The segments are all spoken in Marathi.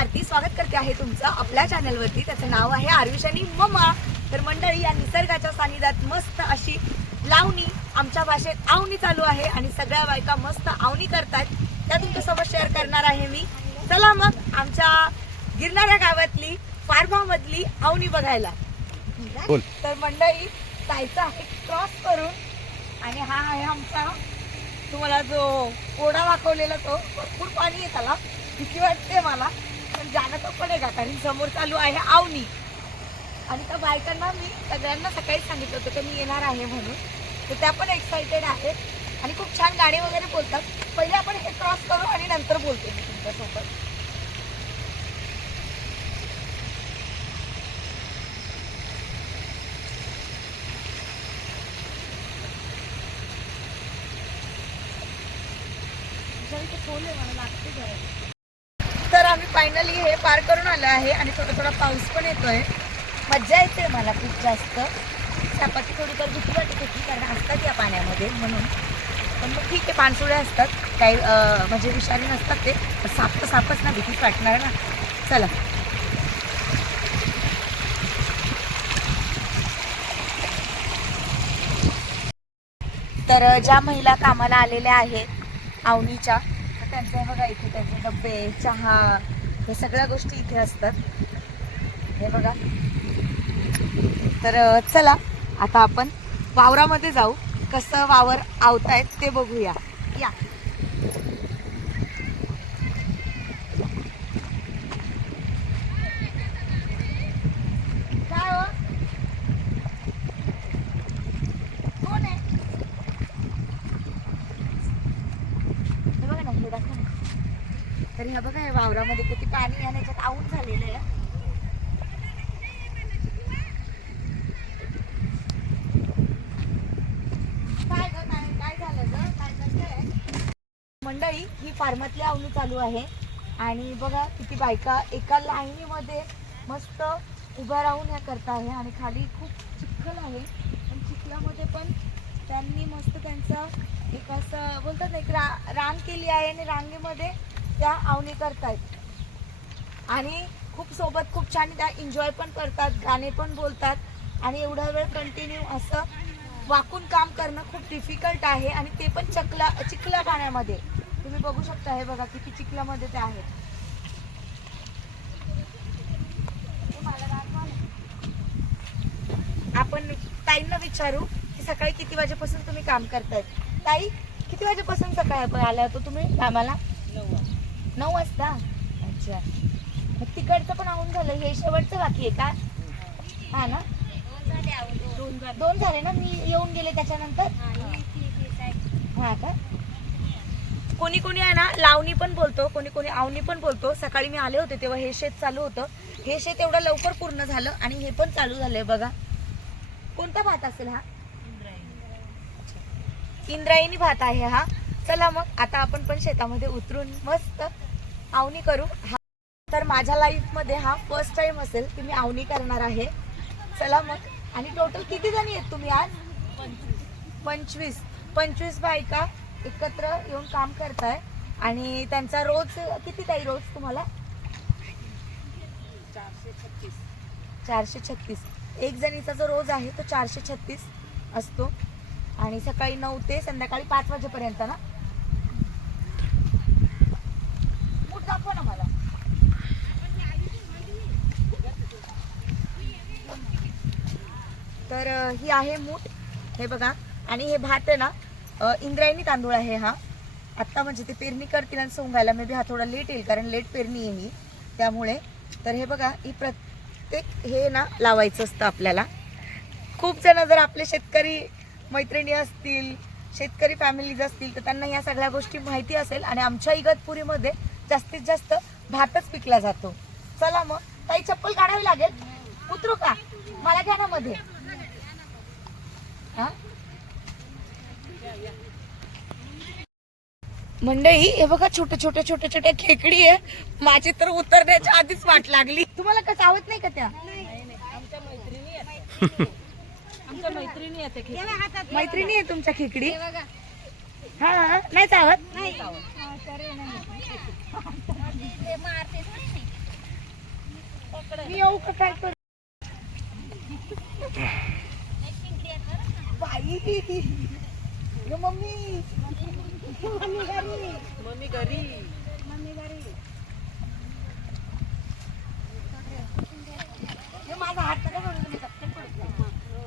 आरती स्वागत करते आहे तुमचं आपल्या चॅनलवरती। त्याचं नाव आहे आरुष आणि मम्मा। तर मंडळी, या निसर्गाच्या सानिध्यात मस्त अशी लावणी, आमच्या भाषेत आवणी चालू आहे आणि सगळ्या बायका मस्त आवणी करतात, त्या तुमच्यासोबत शेअर करणार आहे मी। चला मग आमच्या गिरणाऱ्या गावातली फार्मामधली आवणी बघायला। तर मंडळी, जायचं आहे क्रॉस करून आणि हा आहे आमचा तुम्हाला जो ओढा दाखवलेला, तो भरपूर पाणी आहे त्याला, भीती वाटते मला, पण जाणं तर पडेल कारण समोर चालू आहे आवणी। आणि त्या बायकांना मी सगळ्यांना सकाळी सांगितलं होतं की मी येणार आहे म्हणून, तर त्या पण एक्साइटेड आहेत आणि खूप छान गाणे वगैरे बोलतात। पहिले आपण हे क्रॉस करू आणि नंतर बोलते मी तुमच्यासोबत। तर आम्ही फायनली हे पार करून आलो आहे आणि थोडा थोडा पाऊस पण येतोय, मज्जा येते मला खूप जास्त। सापाची थोडी तर भीती वाटत होती कारण असतात या पाण्यामध्ये म्हणून, पण मग ठीक आहे, पाणसुळे असतात, काही म्हणजे विषारी नसतात ते, साप तर सापच ना, भीतीच वाटणार ना। चला तर ज्या महिला कामाला आलेल्या आहेत आवणीच्या, त्यांचे बघा इथे त्यांचे डब्बे, चहा, हे सगळ्या गोष्टी इथे असतात, हे बघा। तर चला आता आपण वावरामध्ये जाऊ, कसं वावर आवतायत ते बघूया, या। काय हो, कोण आहे? हे बघा ना, हे दाखवा ना। तर ह्या बघा, या वावरामध्ये किती पाणी आहे, याच्यात आवून झालेलं आहे। मंडळी, ही फार्मातली आवणी चालू आहे आणि बघा किती बायका एका लाईनीमध्ये मस्त उभ्या राहून ह्या करत आहे आणि खाली खूप चिखल आहे, पण चिखलामध्ये पण त्यांनी मस्त त्यांचं एक असं बोलतात ना, एक रांग केली आहे आणि रांगेमध्ये त्या आवणी करतायत आणि खूप सोबत खूप छान त्या एन्जॉय पण करतात, गाणे पण बोलतात आणि एवढा वेळ कंटिन्यू असं वाकून काम करणं खूप डिफिकल्ट आहे आणि ते पण चिखला पाण्यामध्ये। तुम्ही बघू शकता, हे बघा किती चिखलामध्ये ते आहेत। आपण ताईंना विचारू की सकाळी किती वाजेपासून तुम्ही काम करतायत। ताई, किती वाजेपासून सकाळी आला होतो तुम्ही कामाला? 9 वाजता। अच्छा, मग तिकडचं पण आवून झालं, हे शेवटचं बाकी आहे का? हा ना, 2 झाले ना, मी येऊन गेले त्याच्यानंतर। हा का, कोणी कोणी आहे ना लावणी पण बोलतो, कोणी कोणी आवणी पण बोलतो। सकाळी मी आले होते तेव्हा हे शेत चालू होतं, हे शेत एवढं लवकर पूर्ण झालं आणि हे पण चालू झालंय बघा। कोणता भात असेल हा? इंद्रायणी भात आहे हा। चला मग आता आपण पण शेतामध्ये उतरून मस्त आवणी करू। तर माझ्या लाईफ मध्ये हा फर्स्ट टाइम असेल की मी आवणी करणार आहे। चला मग, आणि टोटल किती जणी आहेत तुम्ही आज? 25 बायका एकत्र येऊन काम करताय आणि त्यांचा रोज किती ताई रोज तुम्हाला? 436। एक जणीचा जो रोज आहे तो 436 असतो आणि सकाळी 9 ते संध्याकाळी 5 वाजेपर्यंत ना। मूठ दाखवा ना मला। तर ही आहे मूठ, हे बघा। आणि हे भात आहे ना, इंद्रायणी तांदूळ आहे हा। आत्ता म्हणजे ते पेरणी करतील आणि सोंगायला मे बी हा थोडा लेट येईल कारण लेट पेरणी आहे ही, त्यामुळे। तर हे बघा, ही प्रत्येक हे ना लावायचं असतं आपल्याला। खूप जण जर आपले शेतकरी मैत्रिणी असतील, शेतकरी फॅमिलीज असतील, तर त्यांना या सगळ्या गोष्टी माहिती असेल आणि आमच्या इगतपुरीमध्ये जास्तीत जास्त भातच पिकला जातो। चला मग ताई, चप्पल काढावी लागेल, उतरू का? मला घ्या ना मध्ये। हा मंडळी, हे बघा छोटे छोटे खेकडी आहे, माझी तर उतरण्याच्या आधीच वाट लागली। तुम्हाला का चावत नाही का त्या? मैत्रिणी आहे तुमच्या खेकडी? हा, नाही चावत? मी येऊ का काय कर बाई ये मम्मी मम्मी घरी मम्मी घरी मम्मी घरी हे माझा हात नका सोडून तुम्ही चटकन पडतो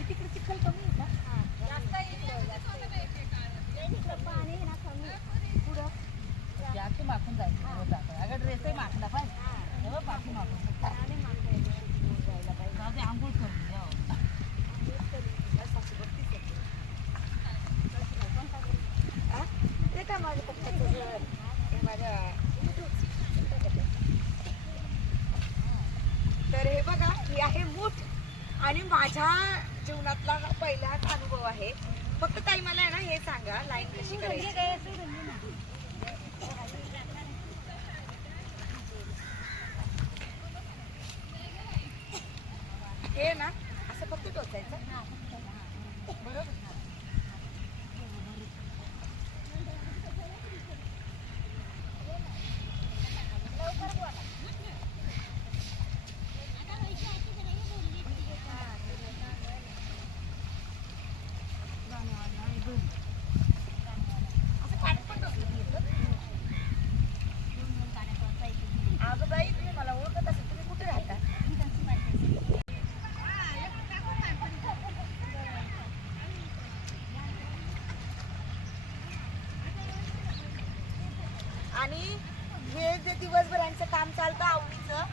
तिकडे चिखल कमी आहे का जास्त पाणी ना कमी पुढं जास्त माखून जायचं अगं ड्रेसही माखला पाहिजे पाठी माखून आंघोळ करून ते का माझ्या पप्पाचं घर हे माझ्या तर हे बघा ही आहे मूठ आणि माझ्या जीवनातला पहिलाच अनुभव आहे फक्त ताई मला आहे ना हे सांगा लाईन कशी करायची हे ना असं फक्त टोचायचं बरोबर अगं बाई तुम्ही मला ओळखत असेल तुम्ही कुठे राहता आणि हे जे दिवसभरांचं काम चालतं आवडीचं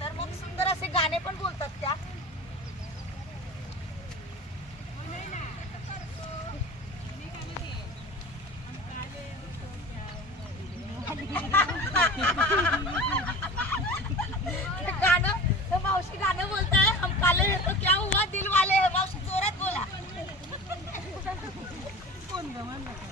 तर मग सुंदर असे गाणे पण बोलतात त्या गाणं तर मावशी गाणं बोलताय हम काले है तो क्या हुआ दिल वाले है मावशी जोरात बोला कोण ग म्हणलं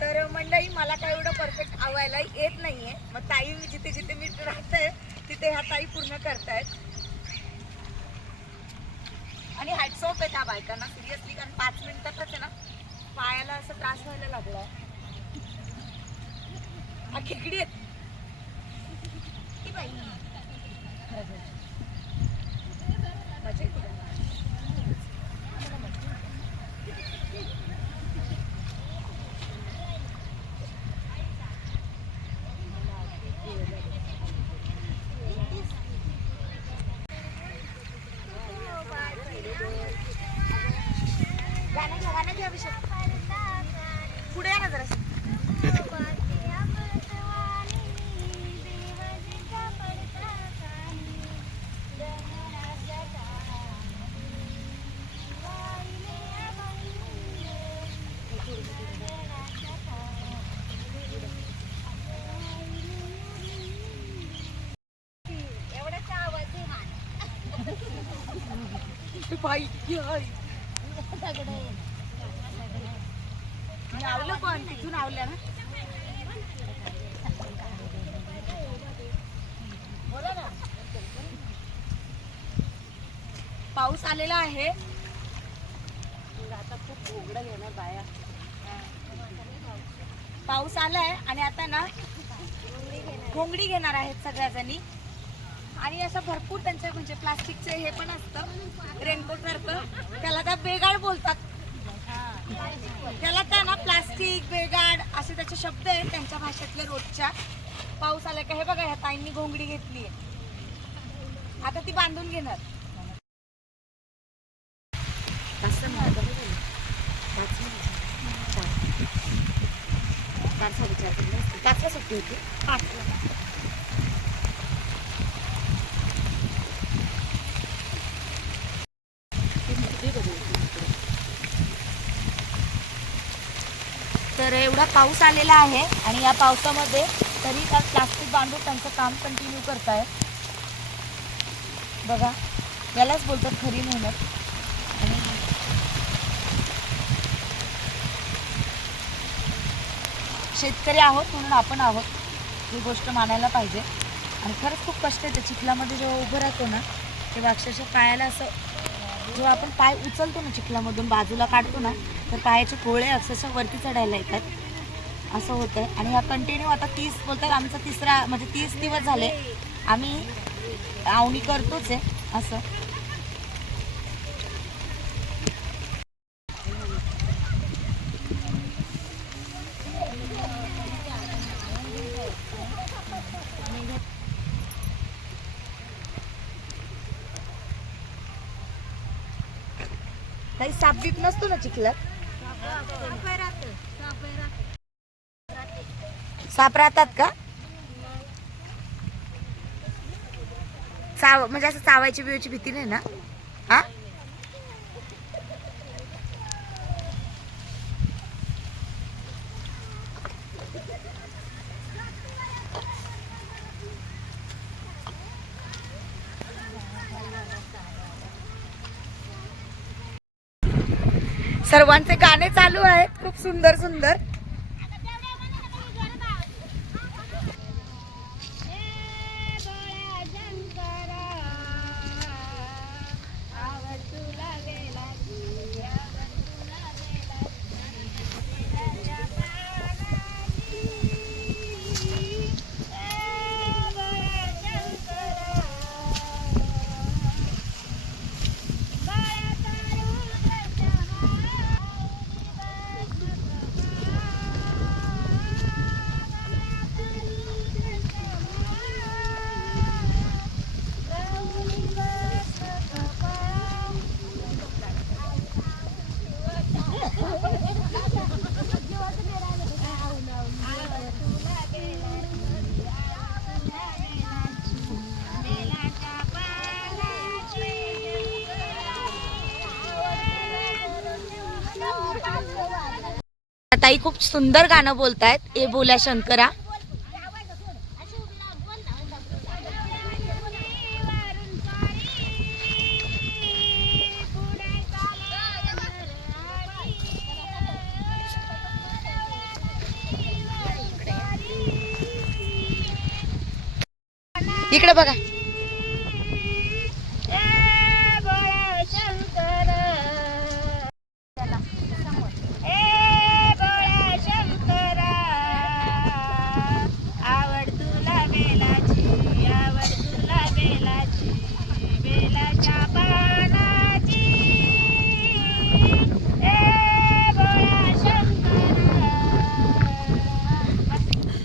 तर मंडळी मला काय एवढं परफेक्ट आवडायला येत नाहीये मग ताई मी जिथे जिथे मी राहते तिथे ह्या ताई पूर्ण करतायत आणि हॅट्स ऑफ आहे त्या बायकांना सिरियसली कारण 5 मिनिटातच आहे ना पायाला असं त्रास व्हायला लागलाय खिकडी आहेत ती बाई मजा येते गाणं घ्या अभिषेक पुढे या ना जरा एवढ्याचा आवाज बाई आवलं पण तिथून आवलं ना बोला ना पाऊस आलेला आहे आता खूप उघडं घेणार बाया पाऊस आलाय आणि आता ना घोंगडी घेणार आहेत सगळ्या जणी आणि असं भरपूर त्यांचे म्हणजे प्लास्टिकचे हे पण असतं रेनकोट सारखं त्याला त्या बेगाड बोलतात त्याला त्या ना प्लास्टिक बेगाड असे त्याचे शब्द आहेत त्यांच्या भाषेतले रोजच्या पाऊस आला का हे बघा ह्या ताईंनी घोंगडी घेतली आता ती बांधून घेणार पाचला सुट्टी होती तर एवढा पाऊस आलेला आहे आणि या पावसामध्ये तरी त्या प्लास्टिक बांधून त्यांचं काम कंटिन्यू करताय बघा यालाच बोलतात खरी मेहनत आणि शेतकरी आहोत म्हणून आपण आहोत ही गोष्ट मानायला पाहिजे. आणि खरंच खूप कष्ट येते चिखलामध्ये जेव्हा उभं राहतो ना तेव्हा अक्षरशः पायाला असं जेव्हा आपण पाय उचलतो ना चिखलामधून बाजूला काढतो ना तर पायाचे गोळे अक्षरशः वरती चढायला येतात असं होतं. आणि ह्या कंटिन्यू आता 30 बोलतात आमचा तिसरा म्हणजे 30 दिवस झाले आम्ही आवणी करतोच आहे असं. काही साप बीप नसतो ना चिखलात? साप राहतात का? म्हणजे असं चावायची बिवायची भीती नाही ना? हा सर्वांचे गाणे चालू आहेत खूप सुंदर सुंदर. ताई खूप सुंदर गाणं बोलतायत ए बोल्या शंकरा. इकडे बघा.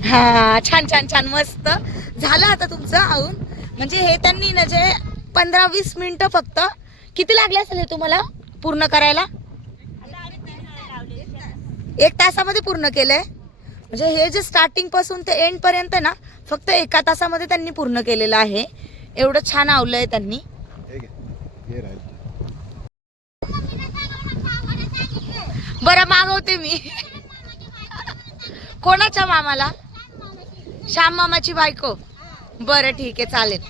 हा छान छान छान मस्त झालं आता तुमचं आऊन. म्हणजे हे त्यांनी ना जे 15-20 मिनिटं फक्त किती लागले असेल हे तुम्हाला पूर्ण करायला? 1 तासामध्ये पूर्ण केलंय. म्हणजे हे जे स्टार्टिंग पासून ते एंड पर्यंत ना फक्त 1 तासामध्ये त्यांनी पूर्ण केलेलं आहे. एवढं छान आवलंय त्यांनी. बरं मागवते मी. कोणाच्या मामाला? श्याम मामाची बायको. बरं ठीक आहे चालेल.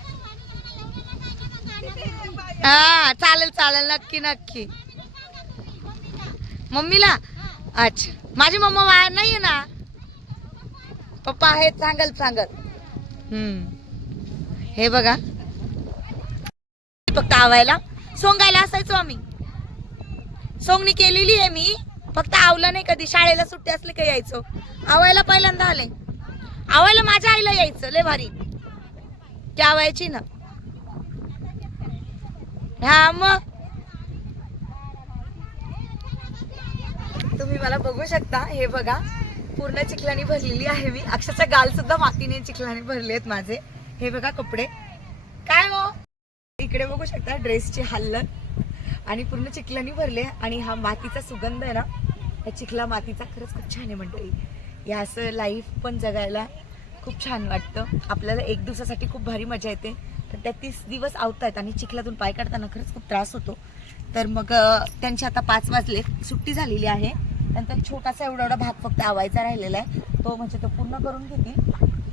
हा चालेल चालेल नक्की नक्की. मम्मीला? अच्छा माझी मम्मा बाहेर नाहीये ना. पप्पा आहेत सांगल सांगल. हे बघा फक्त आवायला सोंगायला असायचो आम्ही. सोंगणी केलेली आहे मी फक्त आवलं नाही कधी. शाळेला सुट्टी असली का यायचो. आवायला पहिल्यांदा आले. आवायला माझ्या आईला यायचं लय भारी. ती आवायची ना. हा मग तुम्ही मला बघू शकता. हे बघा पूर्ण चिखलाने भरलेली आहे मी. अक्षरशः गाल सुद्धा मातीने चिखलाने भरले आहेत माझे. हे बघा कपडे काय हो इकडे बघू शकता ड्रेसची हालत आणि पूर्ण चिखलाने भरले. आणि हा मातीचा सुगंध आहे ना या चिखला मातीचा खरंच खूप छान आहे मंडळी. या असं लाईफ पण जगायला खूप छान वाटतं. आपल्याला 1 दिवसासाठी खूप भारी मजा येते पण त्या 30 दिवस आवतात आणि चिखलातून पाय काढताना खरंच खूप त्रास होतो. तर मग त्यांची आता 5 वाजले सुट्टी झालेली आहे. नंतर छोटासा एवढा भाग फक्त आवायचा राहिलेला आहे. तो म्हणजे तो पूर्ण करून घेतील.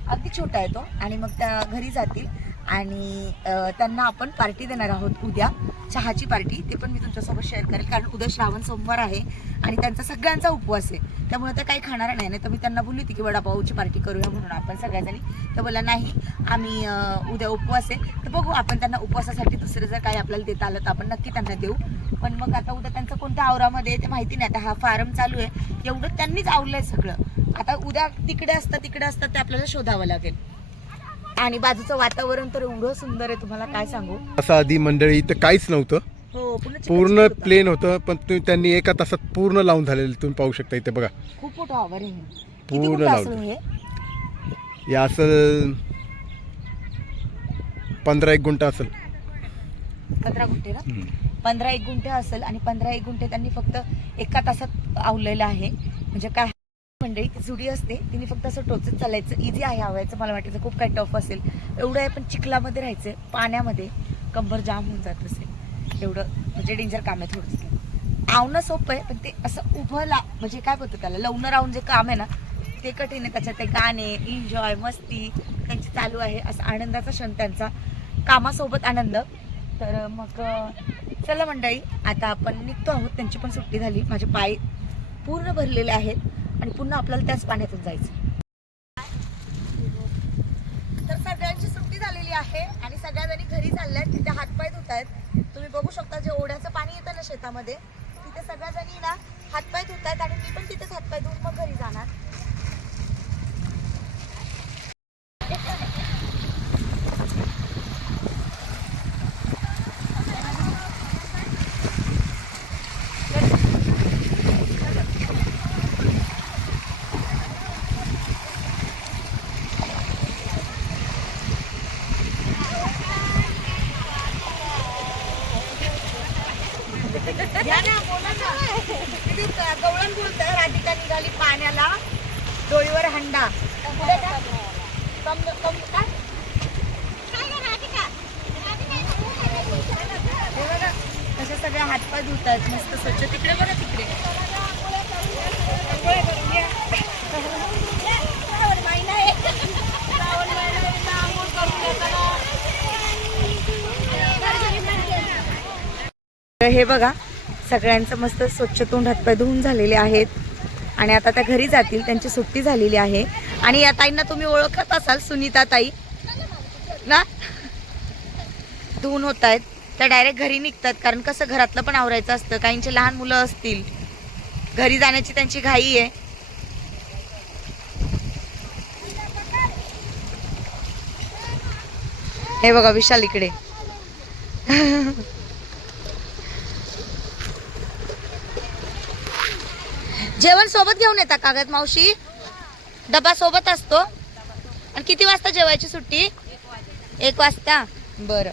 अगदी छोटा आहे तो. आणि मग त्या घरी जातील आणि त्यांना आपण पार्टी देणार आहोत उद्या चहाची पार्टी, ते पण मी तुमच्यासोबत शेअर करेल, कारण उद्या श्रावण सोमवार आहे आणि त्यांचा सगळ्यांचा उपवास आहे, त्यामुळे ते काही खाणार नाही. तर मी त्यांना बोलली होती की वडापावची पार्टी करूया म्हणून आपण सगळ्याजणी. तर बोला नाही, आम्ही उद्या उपवास आहे. तर बघू, आपण त्यांना उपवासासाठी दुसरं जर काही आपल्याला देता आलं तर आपण नक्की त्यांना देऊ. पण मग आता उद्या त्यांचं कोणत्या आवरामध्ये ते माहिती नाही. आता हा फार्म चालू आहे, एवढं त्यांनीच आवलंय सगळं. आता उद्या तिकडे असतात ते आपल्याला शोधावं लागेल. आणि बाजूचं वातावरण तर एवढं सुंदर आहे, तुम्हाला काय सांगू. असं आधी मंडळी इथं काहीच नव्हतं, हो, पूर्ण प्लेन होतं, पण त्यांनी एका तासात पूर्ण लावून झालेलं तुम्ही पाहू शकता. इथे बघा, खूप मोठं आवर आहे, पूर्ण लावून. हे असेल 15 गुंठा असेल. 15 गुंठे ना, 15 गुंठे असेल. आणि 15 गुंठे त्यांनी फक्त एका तासात आवलेलं आहे. म्हणजे काय मंडळी, ती जुडी असते, तिने फक्त असं टोचत चालायचं, इझी आहे आवयाचं. मला वाटायचं खूप काही टफ असेल, एवढं आहे. पण चिखलामध्ये राहायचं, पाण्यामध्ये कंबर जाम होऊन जात असेल, एवढं म्हणजे डेंजर काम आहे थोडंसं. आवणं सोपं आहे, पण ते असं उभं म्हणजे काय बोलतं त्याला, लवणं राहून जे काम आहे ना, ते कठीण आहे. त्याच्यात ते गाणे, एन्जॉय, मस्ती त्यांची चालू आहे, असा आनंदाचा क्षण त्यांचा, कामासोबत आनंद. तर मग चला मंडळी, आता आपण निघतो आहोत. त्यांची पण सुट्टी झाली, माझे पाय पूर्ण भरलेले आहेत आणि पुन्हा आपल्याला त्याच पाण्यातून जायचं. तर सगळ्यांची सुट्टी झालेली आहे आणि सगळ्याजणी घरी चालल्यात. तिथे हातपाय धुत आहेत, तुम्ही बघू शकता. जे ओढ्याचं पाणी येतं ना शेतामध्ये, तिथे सगळ्याजणी ना हातपाय धुत आहेत आणि मी पण तिथेच हातपाय धुवून मग घरी जाणार. गवळण बोलतोय, राधिका निघाली पाण्याला, डोळीवर हंडा. कशा सगळ्या हातपाय धुतात मस्त स्वच्छ. तिकडे बघा, तिकडे हे बघा, सगळ्यांचं मस्त स्वच्छ तोंड हातपाय धुवून झालेले आहेत आणि आता त्या घरी जातील. त्यांची सुट्टी झालेली आहे. आणि या ताईंना तुम्ही ओळखत असाल, सुनीता ताई ना, धुवून होत आहेत. त्या डायरेक्ट घरी निघतात, कारण कसं घरातलं पण आवरायचं असतं. काहींचे लहान मुलं असतील, घरी जाण्याची त्यांची घाई आहे. हे बघा विशाल इकडे. जेवण सोबत घेऊन येता कागद मावशी? डबा सोबत असतो. आणि किती वाजता जेवायची सुट्टी? 1 वाजता. बरं.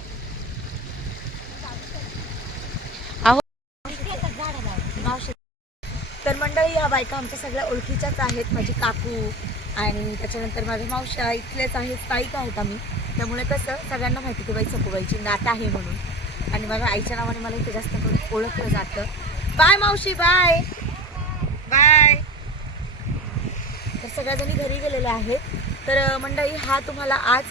अहो मावशी. तर मंडळी, या बायका आमच्या सगळ्या ओळखीच्याच आहेत. माझी काकू आणि त्याच्यानंतर माझ्या मावशा इथलेच आहेत, स्थायिक आहोत आम्ही. त्यामुळे कसं सगळ्यांना माहिती की बाई सखूबाईची नात आहे म्हणून. आणि माझ्या आईच्या नावाने मला इथे जास्त करून ओळखलं जातं. बाय मावशी, बाय बाय. तर सगळ्याजणी घरी गेलेल्या आहेत. तर मंडळी, हा तुम्हाला आज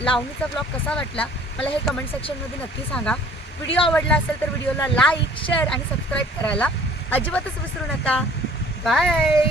लावणीचा ब्लॉग कसा वाटला मला हे कमेंट सेक्शनमध्ये नक्की सांगा. व्हिडिओ आवडला असेल तर व्हिडिओला लाईक, शेअर आणि सबस्क्राईब करायला अजिबातच विसरू नका. बाय.